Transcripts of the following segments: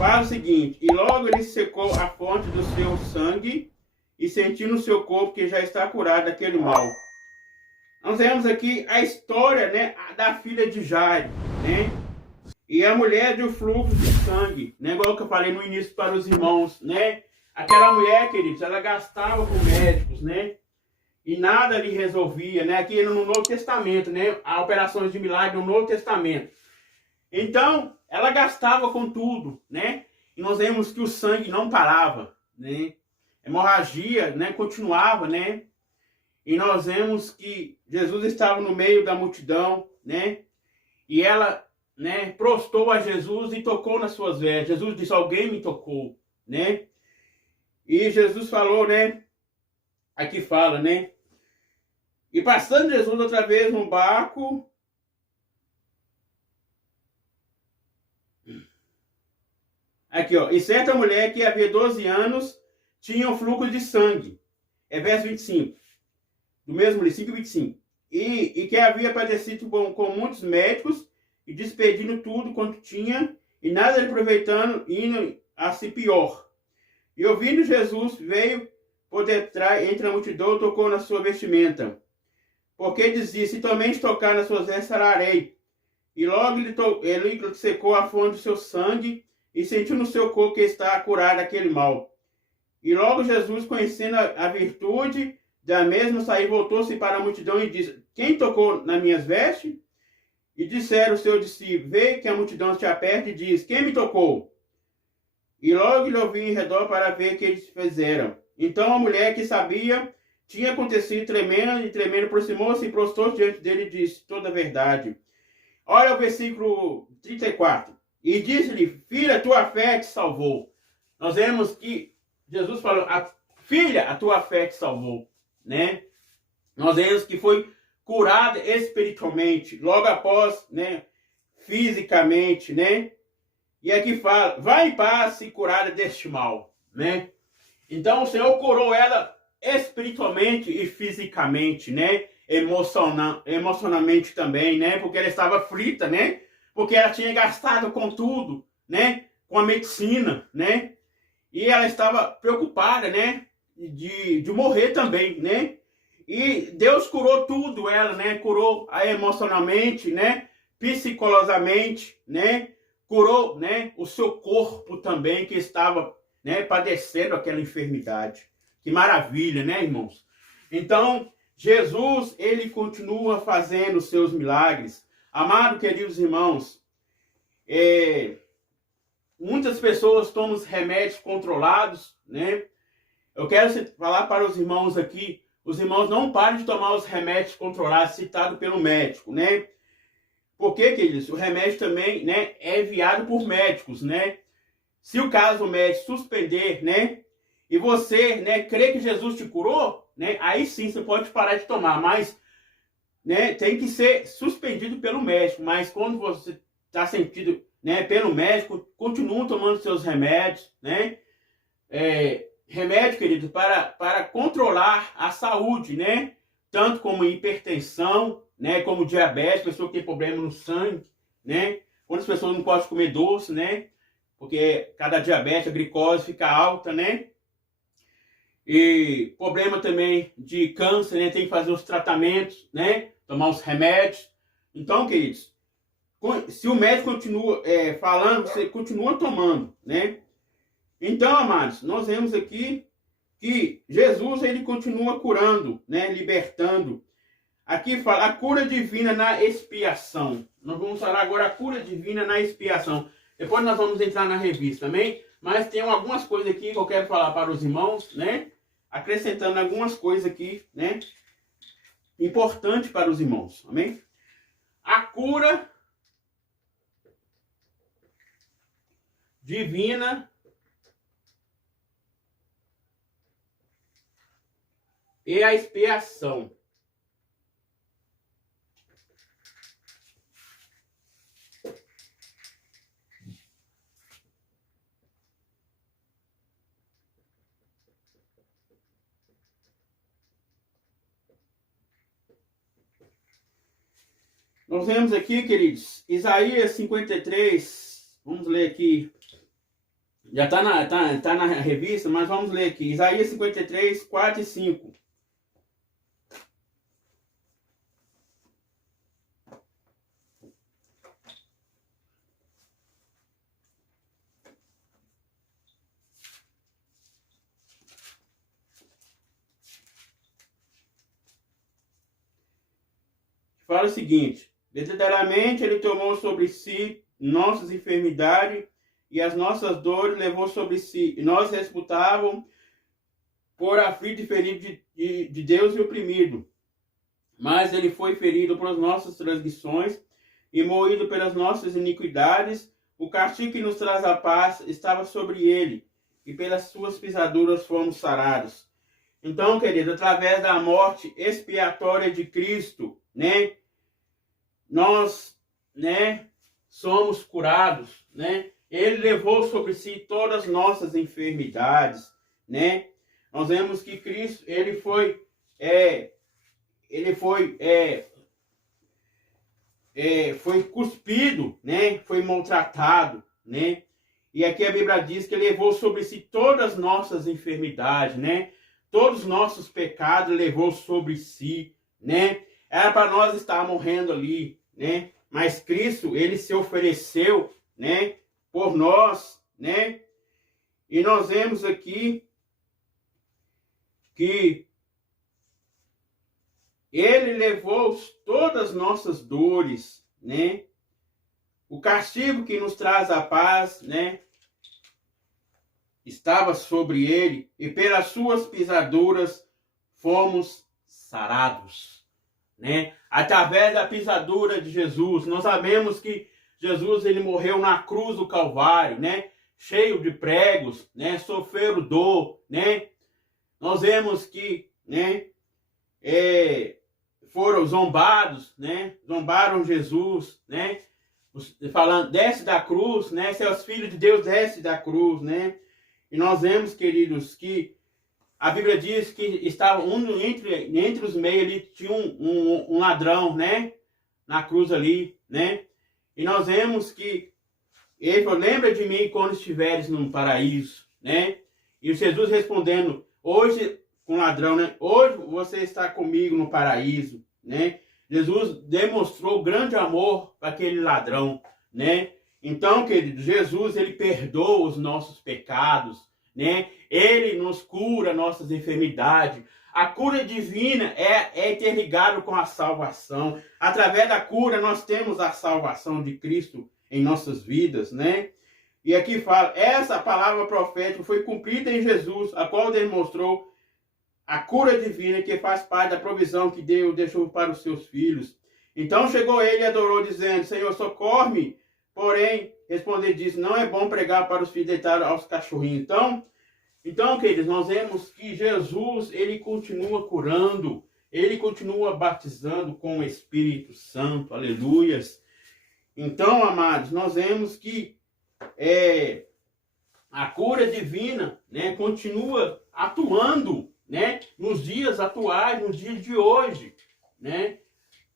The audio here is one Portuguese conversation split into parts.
fala o seguinte: e logo ele secou a fonte do seu sangue e sentiu no seu corpo que já está curado daquele mal. Nós vemos aqui a história, né, da filha de Jairo, né? E a mulher do fluxo de sangue, né? Igual que eu falei no início para os irmãos, né? Aquela mulher, queridos, ela gastava com médicos, né? E nada lhe resolvia, né? Aqui no Novo Testamento, né? Há operações de milagre no Novo Testamento. Então, ela gastava com tudo, né? E nós vemos que o sangue não parava, né? A hemorragia, né, continuava, né? E nós vemos que Jesus estava no meio da multidão, né? E ela, né, prostou a Jesus e tocou nas suas vestes. Jesus disse: alguém me tocou, né? E Jesus falou, né? Aqui fala, né? E passando Jesus outra vez no barco, aqui, ó. E certa mulher que havia 12 anos tinha um fluxo de sangue. É verso 25. Do mesmo versículo 25. E que havia padecido com muitos médicos e despedindo tudo quanto tinha e nada lhe aproveitando, indo a si pior. E ouvindo Jesus, veio por detrás, entre a multidão, tocou na sua vestimenta. Porque dizia: se também tocar nas suas vestes, sararei. E logo ele secou a fonte do seu sangue e sentiu no seu corpo que está curado daquele mal. E logo Jesus, conhecendo a virtude da mesma, saiu, voltou-se para a multidão e disse: quem tocou nas minhas vestes? E disseram os seus discípulos: vê que a multidão se aperta e diz: quem me tocou? E logo ele ouviu em redor para ver o que eles fizeram. Então a mulher que sabia tinha acontecido tremendo, aproximou-se e prostrou-se diante dele e disse toda a verdade. Olha o versículo 34. E disse-lhe: filha, tua fé te salvou. Nós vemos que Jesus falou: filha, a tua fé te salvou, né? Nós vemos que foi curada espiritualmente, logo após, né, fisicamente, né? E aqui fala: vai em paz e curada deste mal, né? Então o Senhor curou ela espiritualmente e fisicamente, né? Emocionalmente também, né? Porque ela estava aflita, né? Porque ela tinha gastado com tudo, né? Com a medicina, né? E ela estava preocupada, né? De morrer também, né? E Deus curou tudo ela, né? Curou emocionalmente, né? Psicologicamente, né? Curou, né, o seu corpo também, que estava, né, padecendo aquela enfermidade. Que maravilha, né, irmãos? Então, Jesus, ele continua fazendo os seus milagres. Amado, queridos irmãos, muitas pessoas tomam os remédios controlados, né? Eu quero falar para os irmãos aqui: os irmãos não parem de tomar os remédios controlados citados pelo médico, né? Porque, queridos, o remédio também, né, é enviado por médicos, né? Se o caso o médico suspender, né, e você, né, crê que Jesus te curou, né, aí sim você pode parar de tomar, mas, né, tem que ser suspendido pelo médico. Mas quando você está sentido, né, pelo médico, continua tomando seus remédios, né? Remédio, querido, para controlar a saúde, né? Tanto como hipertensão, né, como diabetes, pessoa que tem problema no sangue, né? Quando as pessoas não podem comer doce, né? Porque cada diabetes, a glicose fica alta, né? E problema também de câncer, né? Tem que fazer os tratamentos, né? Tomar os remédios. Então, queridos, se o médico continua falando, você continua tomando, né? Então, amados, nós vemos aqui que Jesus, ele continua curando, né? Libertando. Aqui fala a cura divina na expiação. Nós vamos falar agora a cura divina na expiação. Depois nós vamos entrar na revista, amém? Mas tem algumas coisas aqui que eu quero falar para os irmãos, né? Acrescentando algumas coisas aqui, né? Importante para os irmãos, amém? A cura divina e a expiação. Nós vemos aqui, queridos, Isaías 53, vamos ler aqui Já tá na revista, mas vamos ler aqui. Isaías 53, 4 e 5. Fala o seguinte: verdadeiramente ele tomou sobre si nossas enfermidades e as nossas dores levou sobre si. E nós reputávamos por aflito e ferido de Deus e oprimido. Mas ele foi ferido por nossas transgressões e moído pelas nossas iniquidades. O castigo que nos traz a paz estava sobre ele, e pelas suas pisaduras fomos sarados. Então, querido, através da morte expiatória de Cristo, né, nós, né, somos curados, né? Ele levou sobre si todas as nossas enfermidades, né? Nós vemos que Cristo, ele foi cuspido, né? Foi maltratado, né? E aqui a Bíblia diz que ele levou sobre si todas as nossas enfermidades, né? Todos os nossos pecados levou sobre si, né? Era para nós estar morrendo ali, né? Mas Cristo, ele se ofereceu, né, por nós, né? E nós vemos aqui que ele levou todas as nossas dores, né? O castigo que nos traz a paz, né, estava sobre ele, e pelas suas pisaduras fomos sarados, né? Através da pisadura de Jesus, nós sabemos que Jesus, ele morreu na cruz do Calvário, né? Cheio de pregos, né? Sofreu dor, né? Nós vemos que, né, foram zombados, né? Zombaram Jesus, né? Falando, desce da cruz, né? Seus filhos de Deus, desce da cruz, né? E nós vemos, queridos, que a Bíblia diz que estava entre os meios ali, tinha um ladrão, né? Na cruz ali, né? E nós vemos que ele falou, lembra de mim quando estiveres no paraíso, né? E Jesus respondendo, hoje, com o ladrão, né? Hoje você está comigo no paraíso, né? Jesus demonstrou grande amor para aquele ladrão, né? Então, querido, Jesus, ele perdoa os nossos pecados, né? Ele nos cura nossas enfermidades. A cura divina é interligado com a salvação. Através da cura, nós temos a salvação de Cristo em nossas vidas, né? E aqui fala, essa palavra profética foi cumprida em Jesus, a qual demonstrou a cura divina que faz parte da provisão que Deus deixou para os seus filhos. Então chegou ele e adorou, dizendo, Senhor, socorre-me. Porém, responder disse, não é bom pregar para os filhos deitados aos cachorrinhos. Então, queridos, nós vemos que Jesus, ele continua curando, ele continua batizando com o Espírito Santo, aleluias. Então, amados, nós vemos que a cura divina, né, continua atuando, né, nos dias atuais, nos dias de hoje, né.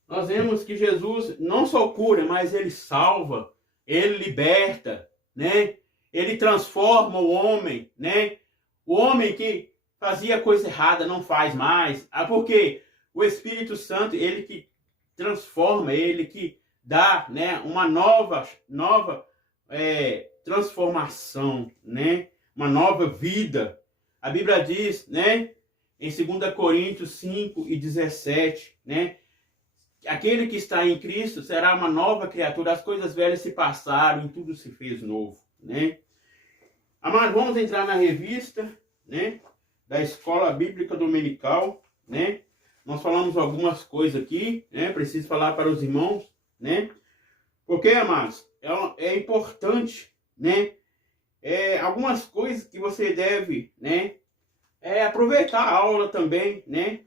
Nós vemos que Jesus não só cura, mas ele salva, ele liberta, né, ele transforma o homem, né. O homem que fazia coisa errada não faz mais. Porque o Espírito Santo, ele que transforma, ele que dá, né, uma nova transformação, né, uma nova vida. A Bíblia diz, né, em 2 Coríntios 5 e 17, né, aquele que está em Cristo será uma nova criatura, as coisas velhas se passaram e tudo se fez novo, né. Amado, vamos entrar na revista, né, da Escola Bíblica Dominical, né. Nós falamos algumas coisas aqui, né, preciso falar para os irmãos, né, porque, amados, é importante, né, algumas coisas que você deve, né, aproveitar a aula também, né.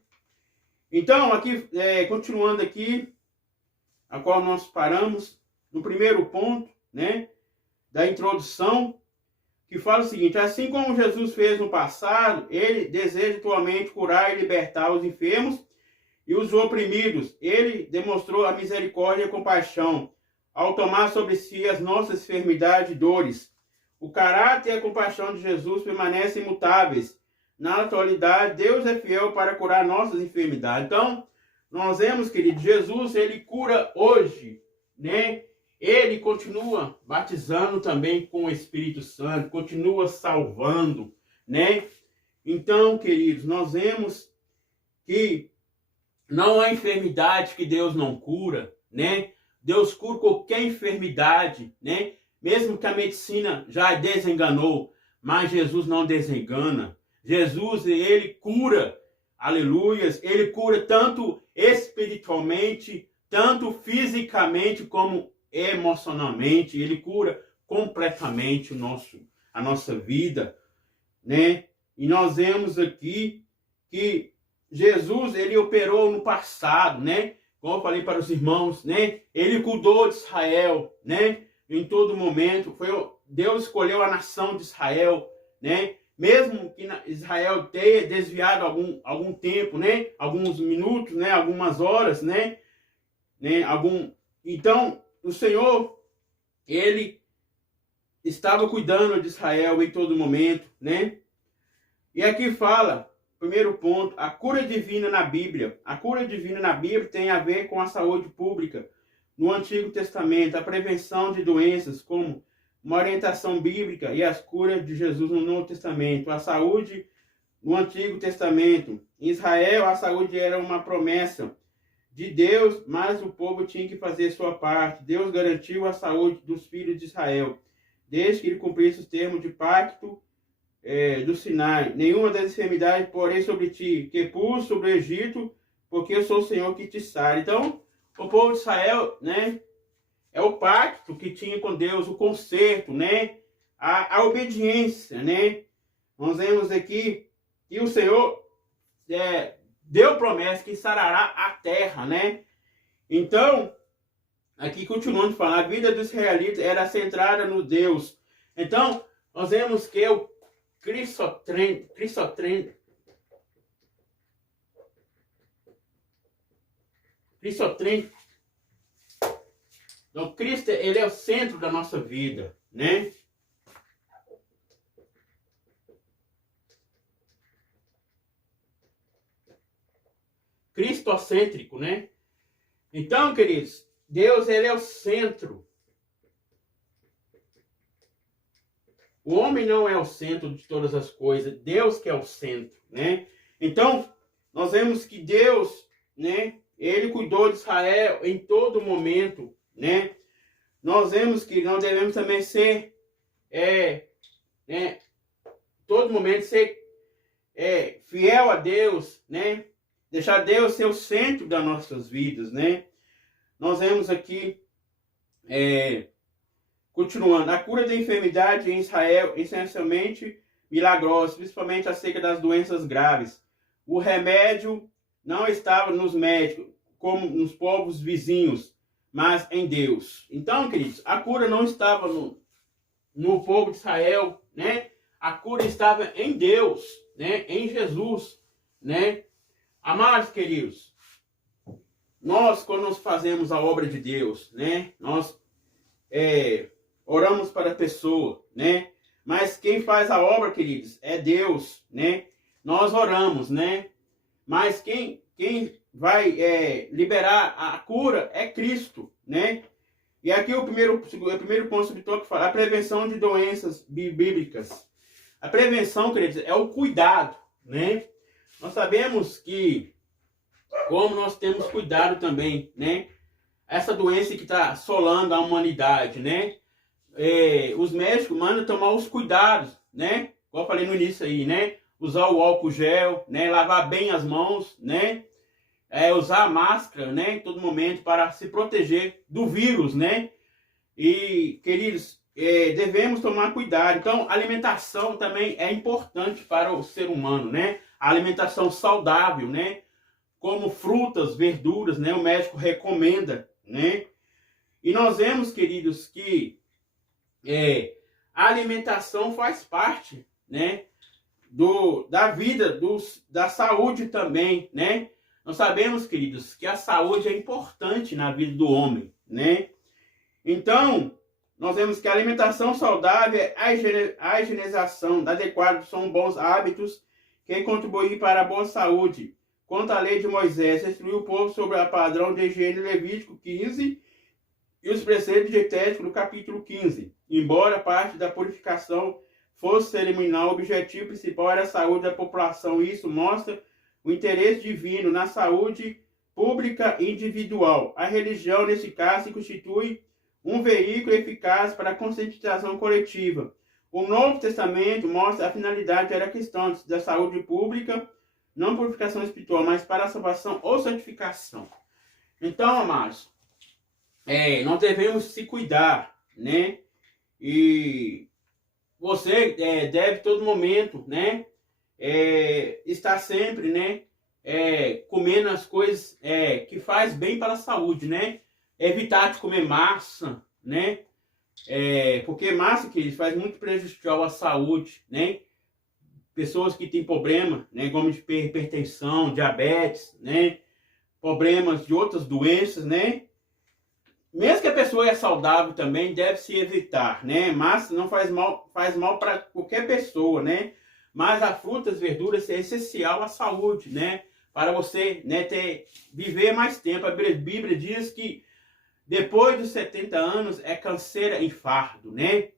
Então, aqui, continuando aqui, a qual nós paramos, no primeiro ponto, né, da introdução, que fala o seguinte, assim como Jesus fez no passado, ele deseja atualmente curar e libertar os enfermos e os oprimidos. Ele demonstrou a misericórdia e a compaixão ao tomar sobre si as nossas enfermidades e dores. O caráter e a compaixão de Jesus permanecem imutáveis. Na atualidade, Deus é fiel para curar nossas enfermidades. Então, nós vemos, querido, Jesus, ele cura hoje, né? Ele continua batizando também com o Espírito Santo, continua salvando, né? Então, queridos, nós vemos que não há enfermidade que Deus não cura, né? Deus cura qualquer enfermidade, né? Mesmo que a medicina já desenganou, mas Jesus não desengana. Jesus, ele cura, aleluias, ele cura tanto espiritualmente, tanto fisicamente como emocionalmente. Ele cura completamente a nossa vida, né? E nós vemos aqui que Jesus, ele operou no passado, né? Como eu falei para os irmãos, né? Ele cuidou de Israel, né? Em todo momento. Deus escolheu a nação de Israel, né? Mesmo que Israel tenha desviado algum tempo, né? Alguns minutos, né? Algumas horas, né? Então, o Senhor, ele estava cuidando de Israel em todo momento, né? E aqui fala, primeiro ponto, a cura divina na Bíblia. A cura divina na Bíblia tem a ver com a saúde pública. No Antigo Testamento, a prevenção de doenças, como uma orientação bíblica, e as curas de Jesus no Novo Testamento. A saúde no Antigo Testamento. Em Israel, a saúde era uma promessa de Deus, mas o povo tinha que fazer sua parte. Deus garantiu a saúde dos filhos de Israel, desde que ele cumprisse os termos de pacto do Sinai. Nenhuma das enfermidades porém sobre ti, que pus sobre o Egito, porque eu sou o Senhor que te sara. Então, o povo de Israel, né, é o pacto que tinha com Deus, o conserto, né, a obediência, né. Nós vemos aqui que o Senhor deu promessa que sarará a terra, né. Então, aqui continuando a falar, a vida dos israelitas era centrada no Deus. Então, nós vemos que o Cristocêntrico, então Cristo, ele é o centro da nossa vida, né? Cristocêntrico, né? Então, queridos, Deus, ele é o centro. O homem não é o centro de todas as coisas, Deus que é o centro, né? Então, nós vemos que Deus, né, ele cuidou de Israel em todo momento, né? Nós vemos que nós devemos também ser, todo momento ser fiel a Deus, né? Deixar Deus ser o centro das nossas vidas, né? Nós vemos aqui, continuando, a cura da enfermidade em Israel, essencialmente milagrosa, principalmente acerca das doenças graves. O remédio não estava nos médicos, como nos povos vizinhos, mas em Deus. Então, queridos, a cura não estava no povo de Israel, né? A cura estava em Deus, né? Em Jesus, né? Amados queridos, nós, quando nós fazemos a obra de Deus, né? Nós oramos para a pessoa, né? Mas quem faz a obra, queridos, é Deus, né? Nós oramos, né? Mas quem vai liberar a cura é Cristo, né? E aqui o primeiro ponto sobre que fala, a prevenção de doenças bíblicas. A prevenção, queridos, é o cuidado, né? Nós sabemos que, como nós temos cuidado também, né? Essa doença que está assolando a humanidade, né? Os médicos mandam tomar os cuidados, né? Como eu falei no início aí, né? Usar o álcool gel, né? Lavar bem as mãos, né? Usar a máscara, né? Em todo momento para se proteger do vírus, né? E, queridos, devemos tomar cuidado. Então, a alimentação também é importante para o ser humano, né? A alimentação saudável, né? Como frutas, verduras, né? O médico recomenda, né? E nós vemos, queridos, que a alimentação faz parte, né? Da vida, da saúde também, né? Nós sabemos, queridos, que a saúde é importante na vida do homem, né? Então, nós vemos que a alimentação saudável, a higienização adequada são bons hábitos que contribuem para a boa saúde. Quanto à lei de Moisés, instruiu o povo sobre o padrão de higiene Levítico 15 e os preceitos dietéticos do capítulo 15. Embora parte da purificação fosse cerimonial, o objetivo principal era a saúde da população. Isso mostra o interesse divino na saúde pública e individual. A religião, nesse caso, constitui um veículo eficaz para a conscientização coletiva. O Novo Testamento mostra a finalidade era questão da saúde pública, não purificação espiritual, mas para a salvação ou santificação. Então, amados, nós devemos se cuidar, né? E você deve todo momento, né? Estar sempre, né? Comendo as coisas que faz bem para a saúde, né? Evitar de comer massa, né? Porque massa que faz muito prejudicial à saúde, né? Pessoas que têm problema, né? Como de hipertensão, diabetes, né? Problemas de outras doenças, né? Mesmo que a pessoa é saudável também, deve se evitar, né? Massa não faz mal para qualquer pessoa, né? Mas as frutas, verduras é essencial à saúde, né? Para você, né, viver mais tempo. A Bíblia diz que depois dos 70 anos é canseira e fardo, né?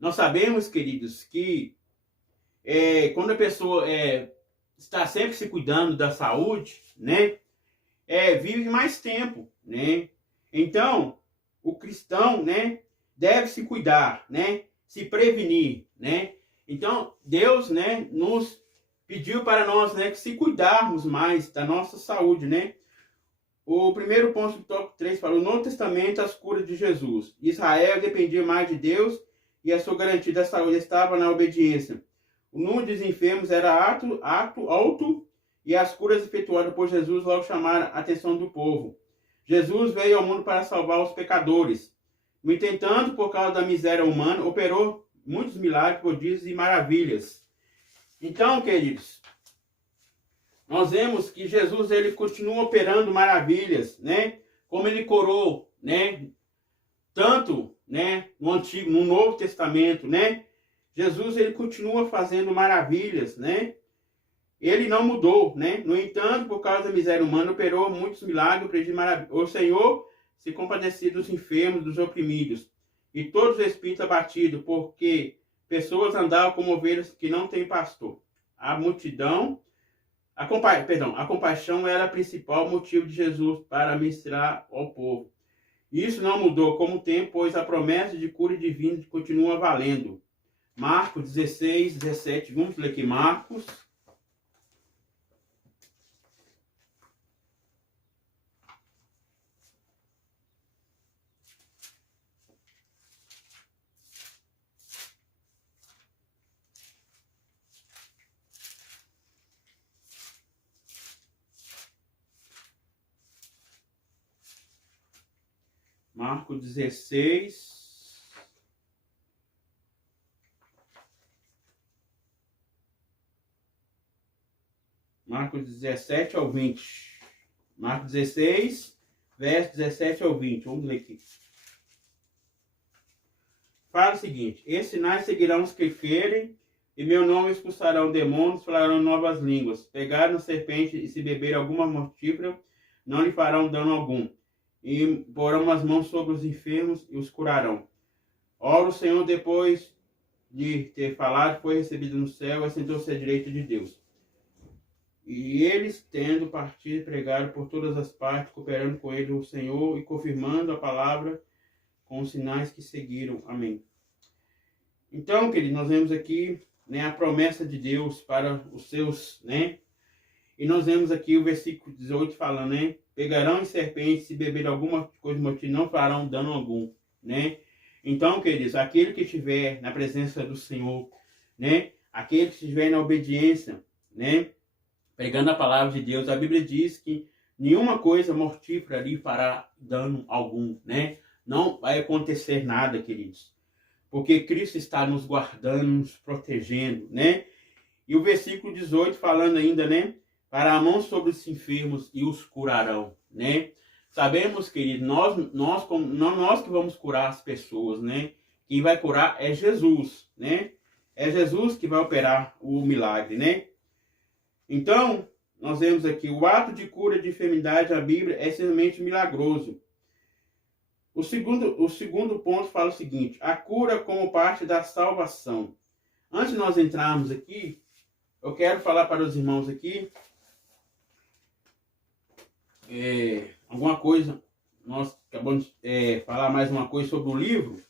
Nós sabemos, queridos, que quando a pessoa está sempre se cuidando da saúde, né? Vive mais tempo, né? Então, o cristão, né, deve se cuidar, né? Se prevenir, né? Então, Deus, né, nos pediu para nós, né, que se cuidarmos mais da nossa saúde, né? O primeiro ponto do tópico 3 fala: o Novo Testamento, as curas de Jesus. Israel dependia mais de Deus e a sua garantia da saúde estava na obediência. O número de enfermos era alto e as curas efetuadas por Jesus logo chamaram a atenção do povo. Jesus veio ao mundo para salvar os pecadores. No entanto, por causa da miséria humana, operou muitos milagres, prodígios e maravilhas. Então, queridos, nós vemos que Jesus ele continua operando maravilhas, né? Como ele curou, né? Tanto, né? No Novo Testamento, né? Jesus ele continua fazendo maravilhas, né? Ele não mudou, né? No entanto, por causa da miséria humana, operou muitos milagres, prodígios e maravilhas. O Senhor se compadecia dos enfermos, dos oprimidos, e todos os espíritos abatidos, porque pessoas andavam como ovelhas que não têm pastor. A compaixão era o principal motivo de Jesus para ministrar ao povo. Isso não mudou com o tempo, pois a promessa de cura divina continua valendo. Marcos 16, 17. Vamos ler aqui Marcos. Marcos 16. Marcos 17 ao 20. Marcos 16, verso 17 ao 20. Vamos ler aqui. Fala o seguinte: esses sinais seguirão os que crerem, e meu nome expulsarão demônios, falarão novas línguas. Pegaram serpente e se beberem alguma mortífera, não lhe farão dano algum. E porão as mãos sobre os enfermos e os curarão. Ora, o Senhor, depois de ter falado, foi recebido no céu e assentou-se à direita de Deus. E eles, tendo partido, pregaram por todas as partes, cooperando com ele o Senhor e confirmando a palavra com os sinais que seguiram. Amém. Então, queridos, nós vemos aqui, né, a promessa de Deus para os seus, né? E nós vemos aqui o versículo 18 falando, né? Pegarão em serpentes, se beber alguma coisa mortífera, não farão dano algum, né? Então, queridos, aquele que estiver na presença do Senhor, né? Aquele que estiver na obediência, né? Pregando a palavra de Deus, a Bíblia diz que nenhuma coisa mortífera lhe fará dano algum, né? Não vai acontecer nada, queridos. Porque Cristo está nos guardando, nos protegendo, né? E o versículo 18 falando ainda, né? Para a mão sobre os enfermos e os curarão, né? sabemos, querido, não nós que vamos curar as pessoas, né? Quem vai curar é Jesus, né? É Jesus que vai operar o milagre, né? Então, nós vemos aqui, o ato de cura de enfermidade da Bíblia é extremamente milagroso. O segundo ponto fala o seguinte, a cura como parte da salvação. Antes de nós entrarmos aqui, eu quero falar para os irmãos aqui, alguma coisa, nós acabamos de falar mais uma coisa sobre o livro.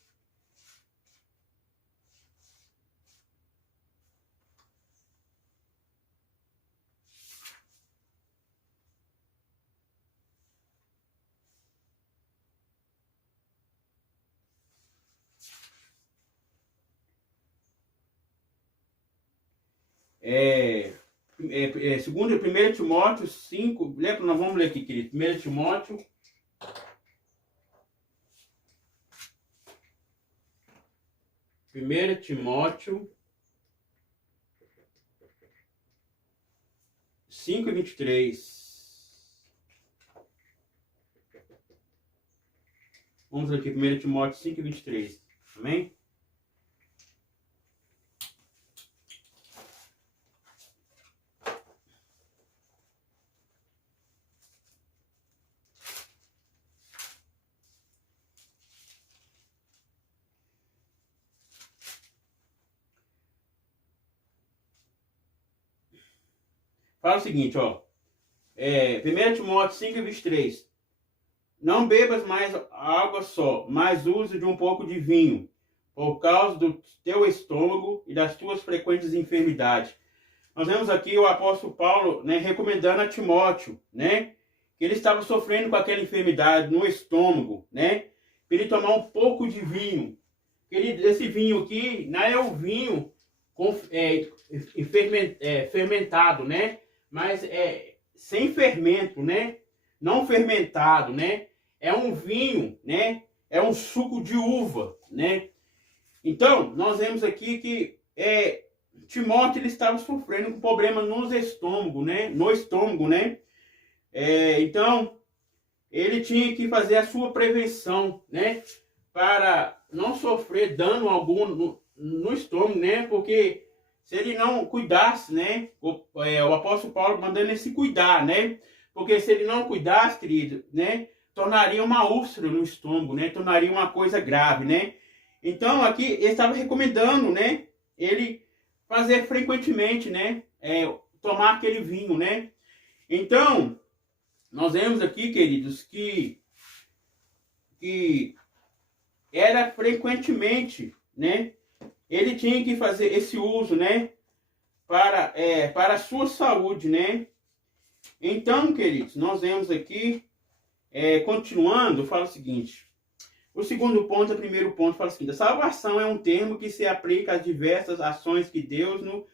Segundo 1 Timóteo 5, nós vamos ler aqui, querido, 1 Timóteo 5:23. Vamos ler aqui, 1 Timóteo 5:23. Amém? Fala o seguinte, ó. 1 Timóteo 5:23. Não bebas mais água só, mas use de um pouco de vinho, por causa do teu estômago e das tuas frequentes enfermidades. Nós vemos aqui o apóstolo Paulo, né, recomendando a Timóteo, né, que ele estava sofrendo com aquela enfermidade no estômago, né, para ele tomar um pouco de vinho. Esse vinho aqui não é o vinho fermentado, né, mas sem fermento, né, não fermentado, né, é um vinho, né, é um suco de uva, né. Então, nós vemos aqui que Timóteo ele estava sofrendo com problema no estômago, né? Então, ele tinha que fazer a sua prevenção, né? Para não sofrer dano algum no estômago, né? Porque se ele não cuidasse, né? O apóstolo Paulo mandando ele se cuidar, né? Porque se ele não cuidasse, querido, né? Tornaria uma úlcera no estômago, né? Tornaria uma coisa grave, né? Então, aqui, ele estava recomendando, né? Ele fazer frequentemente, né? Tomar aquele vinho, né? Então, nós vemos aqui, queridos, que era frequentemente, né? Ele tinha que fazer esse uso, né? Para a sua saúde, né? Então, queridos, nós vemos aqui, continuando, fala o seguinte. O segundo ponto, o primeiro ponto, fala o seguinte. A salvação é um termo que se aplica às diversas ações que Deus no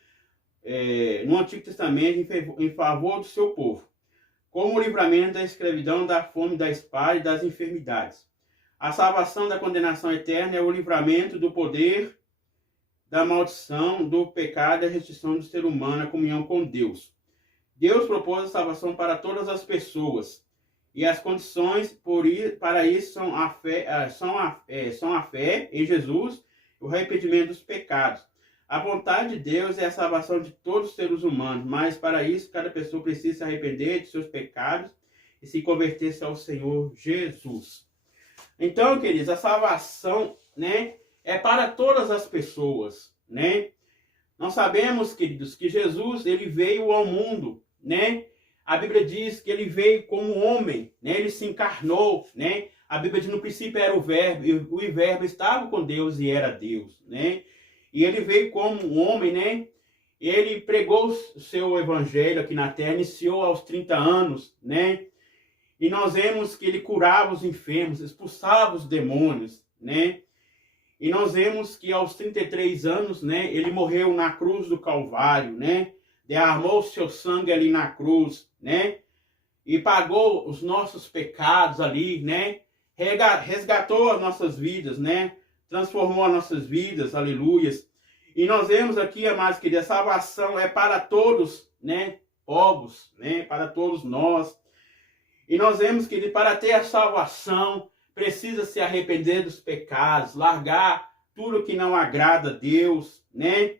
Antigo Testamento em favor do seu povo, como o livramento da escravidão, da fome, da espada e das enfermidades. A salvação da condenação eterna é o livramento do poder, da maldição, do pecado e da restrição do ser humano à comunhão com Deus. Deus propôs a salvação para todas as pessoas. E as condições para isso são a fé em Jesus e o arrependimento dos pecados. A vontade de Deus é a salvação de todos os seres humanos, mas para isso cada pessoa precisa se arrepender de seus pecados e se converter-se ao Senhor Jesus. Então, queridos, a salvação, né, é para todas as pessoas, né? Nós sabemos, queridos, que Jesus ele veio ao mundo, né? A Bíblia diz que ele veio como homem, né? Ele se encarnou, né? A Bíblia diz que no princípio era o verbo, e o verbo estava com Deus e era Deus, né? E ele veio como um homem, né? Ele pregou o seu evangelho aqui na terra, iniciou aos 30 anos, né? E nós vemos que ele curava os enfermos, expulsava os demônios, né? E nós vemos que aos 33 anos, né? Ele morreu na cruz do Calvário, né? Derramou o seu sangue ali na cruz, né? E pagou os nossos pecados ali, né? Resgatou as nossas vidas, né? Transformou as nossas vidas, aleluias. E nós vemos aqui, amados queridos, a salvação é para todos, né? Povos, né? Para todos nós. E nós vemos que para ter a salvação, precisa se arrepender dos pecados, largar tudo que não agrada a Deus, né?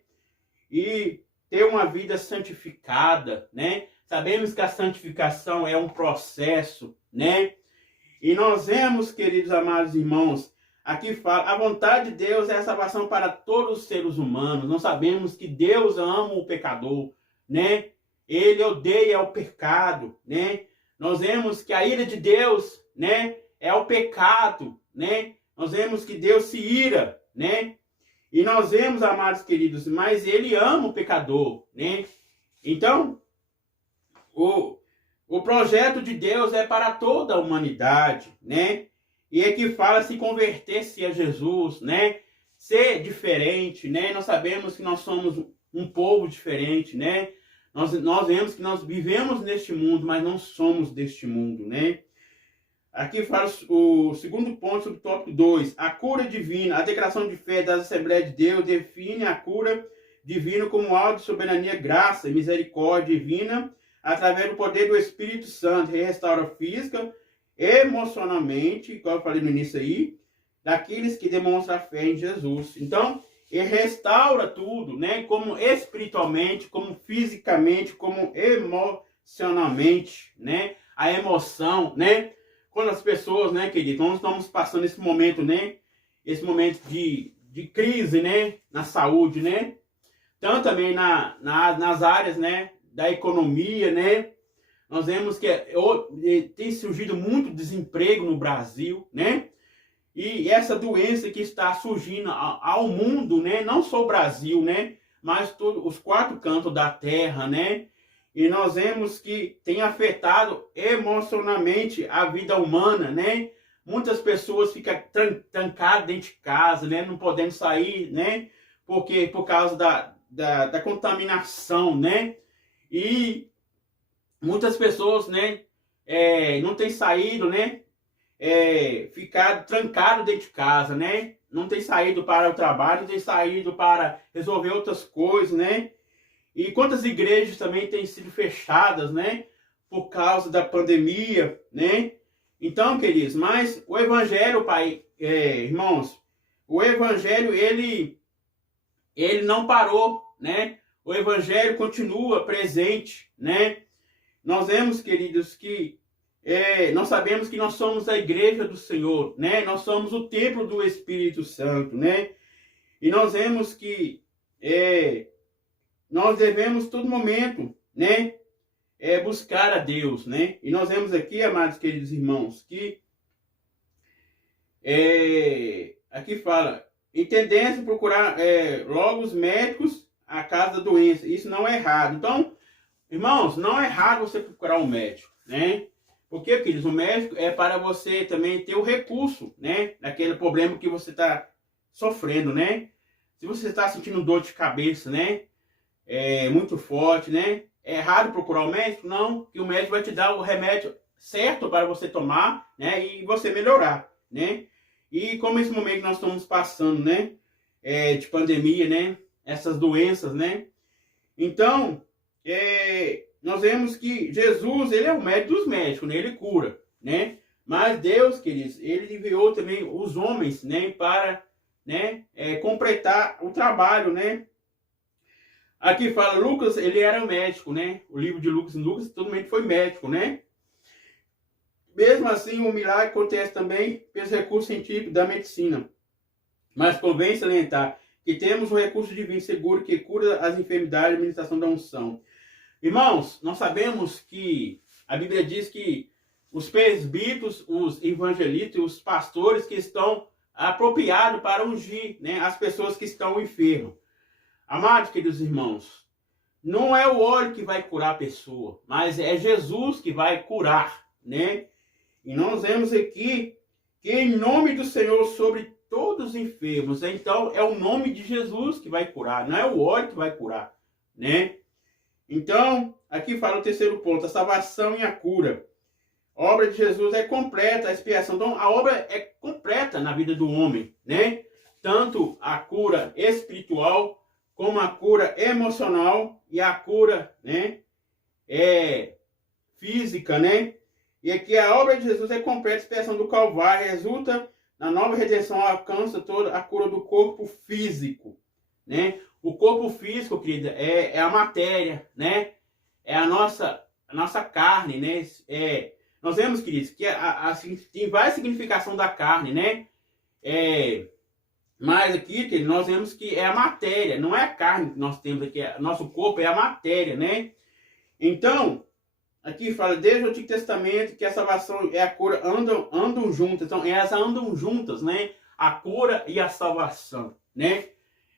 E ter uma vida santificada, né? Sabemos que a santificação é um processo, né? E nós vemos, queridos amados irmãos, aqui fala, a vontade de Deus é a salvação para todos os seres humanos. Nós sabemos que Deus ama o pecador, né? Ele odeia o pecado, né? Nós vemos que a ira de Deus, né, é o pecado, né? Nós vemos que Deus se ira, né? E nós vemos, amados queridos, mas ele ama o pecador, né? Então, o projeto de Deus é para toda a humanidade, né? E é que fala se converter-se a Jesus, né? Ser diferente, né? Nós sabemos que nós somos um povo diferente, né? Nós vemos que nós vivemos neste mundo, mas não somos deste mundo, né? Aqui fala o segundo ponto sobre o tópico 2. A cura divina, a declaração de fé das Assembleias de Deus define a cura divina como algo de soberania, graça e misericórdia divina através do poder do Espírito Santo. Ele restaura física, emocionalmente, como eu falei no início aí, daqueles que demonstram a fé em Jesus. Então, ele restaura tudo, né? Como espiritualmente, como fisicamente, como emocionalmente, né? A emoção, né? Quando as pessoas, né, querido, nós estamos passando esse momento, né? Esse momento de crise, né? Na saúde, né? Tanto também nas áreas, né? Da economia, né? Nós vemos que tem surgido muito desemprego no Brasil, né? E essa doença que está surgindo ao mundo, né? Não só o Brasil, né? Mas todos os 4 cantos da terra, né? E nós vemos que tem afetado emocionalmente a vida humana, né? Muitas pessoas ficam trancadas dentro de casa, né? Não podendo sair, né? Por causa da contaminação, né? E muitas pessoas, né? Não têm saído, né? Ficado trancado dentro de casa, né? Não tem saído para o trabalho, não tem saído para resolver outras coisas, né? E quantas igrejas também têm sido fechadas, né? Por causa da pandemia, né? Então, queridos, mas o evangelho, irmãos, o evangelho, ele não parou, né? O evangelho continua presente, né? Nós vemos, queridos, que nós sabemos que nós somos a igreja do Senhor, né? Nós somos o templo do Espírito Santo, né? E nós vemos que nós devemos, todo momento, né? Buscar a Deus, né? E nós vemos aqui, amados queridos irmãos, que aqui fala, em tendência a procurar logo os médicos a causa da doença. Isso não é errado. Então, irmãos, não é errado você procurar um médico, né? Porque, queridos, o médico é para você também ter o recurso, né? Daquele problema que você está sofrendo, né? Se você está sentindo dor de cabeça, né? Muito forte, né? É errado procurar o médico? Não, que o médico vai te dar o remédio certo para você tomar, né? E você melhorar, né? E como esse momento que nós estamos passando, né? De pandemia, né? Essas doenças, né? Então, nós vemos que Jesus, ele é o médico dos médicos, né? Ele cura, né? Mas Deus, queridos, ele enviou também os homens, né? Para, né? Completar o trabalho, né? Aqui fala, Lucas, ele era médico, né? O livro de Lucas, todo mundo foi médico, né? Mesmo assim, o milagre acontece também pelos recursos científicos da medicina. Mas convém salientar que temos o recurso divino seguro que cura as enfermidades e a administração da unção. Irmãos, nós sabemos que a Bíblia diz que os presbíteros, os evangelistas, os pastores que estão apropriados para ungir, né, as pessoas que estão enfermas. Amados queridos irmãos, não é o óleo que vai curar a pessoa, mas é Jesus que vai curar, né? E nós vemos aqui que em nome do Senhor sobre todos os enfermos, então é o nome de Jesus que vai curar, não é o óleo que vai curar, né? Então, aqui fala o terceiro ponto, a salvação e a cura. A obra de Jesus é completa, a expiação. Então, a obra é completa na vida do homem, né? Tanto a cura espiritual, como a cura emocional e a cura, né? Física, né? E aqui a obra de Jesus é completa expressão do Calvário, resulta na nova redenção, alcança toda a cura do corpo físico, né? O corpo físico, querida, é a matéria, né? É a nossa carne, né? Nós vemos, queridos, que tem várias significações da carne, né? Mas aqui, querido, nós vemos que é a matéria, não é a carne que nós temos aqui, nosso corpo é a matéria, né? Então, aqui fala, desde o Antigo Testamento, que a salvação e a cura andam juntas. Então, elas andam juntas, né? A cura e a salvação, né?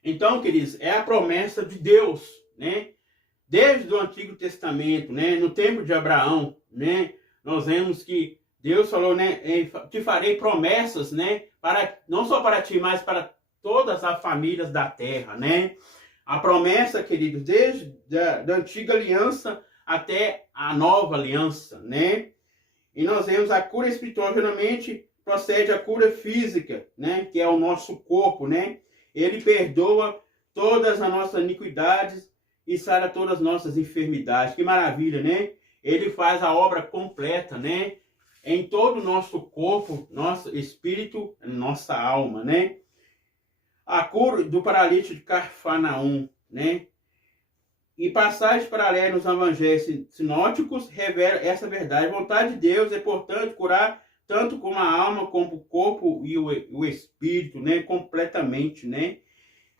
Então, queridos, é a promessa de Deus, né? Desde o Antigo Testamento, né? No tempo de Abraão, né? Nós vemos que Deus falou, né? Te farei promessas, né? Não só para ti, mas para todas as famílias da terra, né? A promessa, queridos, desde da antiga aliança até a nova aliança, né? E nós vemos a cura espiritual, geralmente procede a cura física, né? Que é o nosso corpo, né? Ele perdoa todas as nossas iniquidades e sara todas as nossas enfermidades. Que maravilha, né? Ele faz a obra completa, né? Em todo o nosso corpo, nosso espírito, nossa alma, né? A cura do paralítico de Cafarnaum, né? E passagens paralelas nos evangelhos sinóticos revelam essa verdade. A vontade de Deus é, portanto, curar tanto como a alma, como o corpo e o espírito, né? Completamente, né?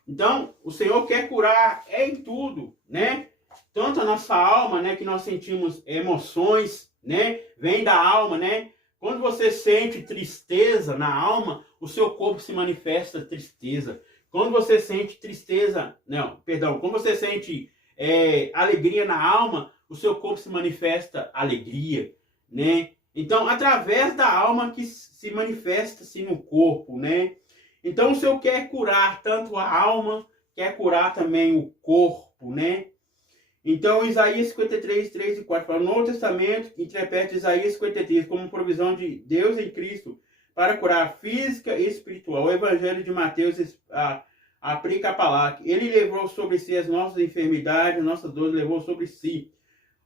Então, o Senhor quer curar em tudo, né? Tanto a nossa alma, né? Que nós sentimos emoções, né? Vem da alma, né? Quando você sente tristeza na alma, o seu corpo se manifesta tristeza. Quando você sente tristeza, quando você sente alegria na alma, o seu corpo se manifesta alegria, né? Então, através da alma que se manifesta-se no corpo, né? Então, o Senhor quer curar tanto a alma, quer curar também o corpo, né? Então, Isaías 53, 3 e 4 fala, no Novo Testamento, interpreta Isaías 53 como provisão de Deus em Cristo para curar física e espiritual. O Evangelho de Mateus aplica a palavra. Ele levou sobre si as nossas enfermidades, as nossas dores, levou sobre si.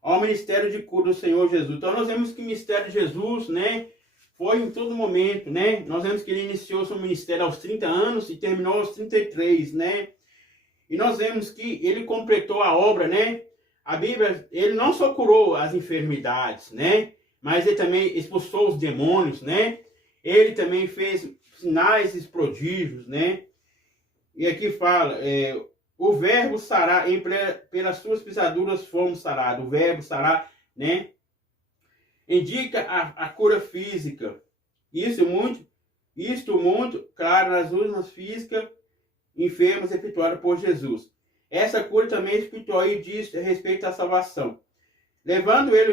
Ao ministério de cura do Senhor Jesus. Então, nós vemos que o ministério de Jesus, né, foi em todo momento, né? Nós vemos que ele iniciou seu ministério aos 30 anos e terminou aos 33, né? E nós vemos que ele completou a obra, né? A Bíblia, ele não só curou as enfermidades, né? Mas ele também expulsou os demônios, né? Ele também fez sinais e prodígios, né? E aqui fala, o verbo sará, pelas suas pisaduras fomos sarados. O verbo sará, né? Indica a cura física. Isto muito claro nas urnas físicas enfermos efetuadas por Jesus. Essa cura também é espiritual e diz respeito à salvação. Levando ele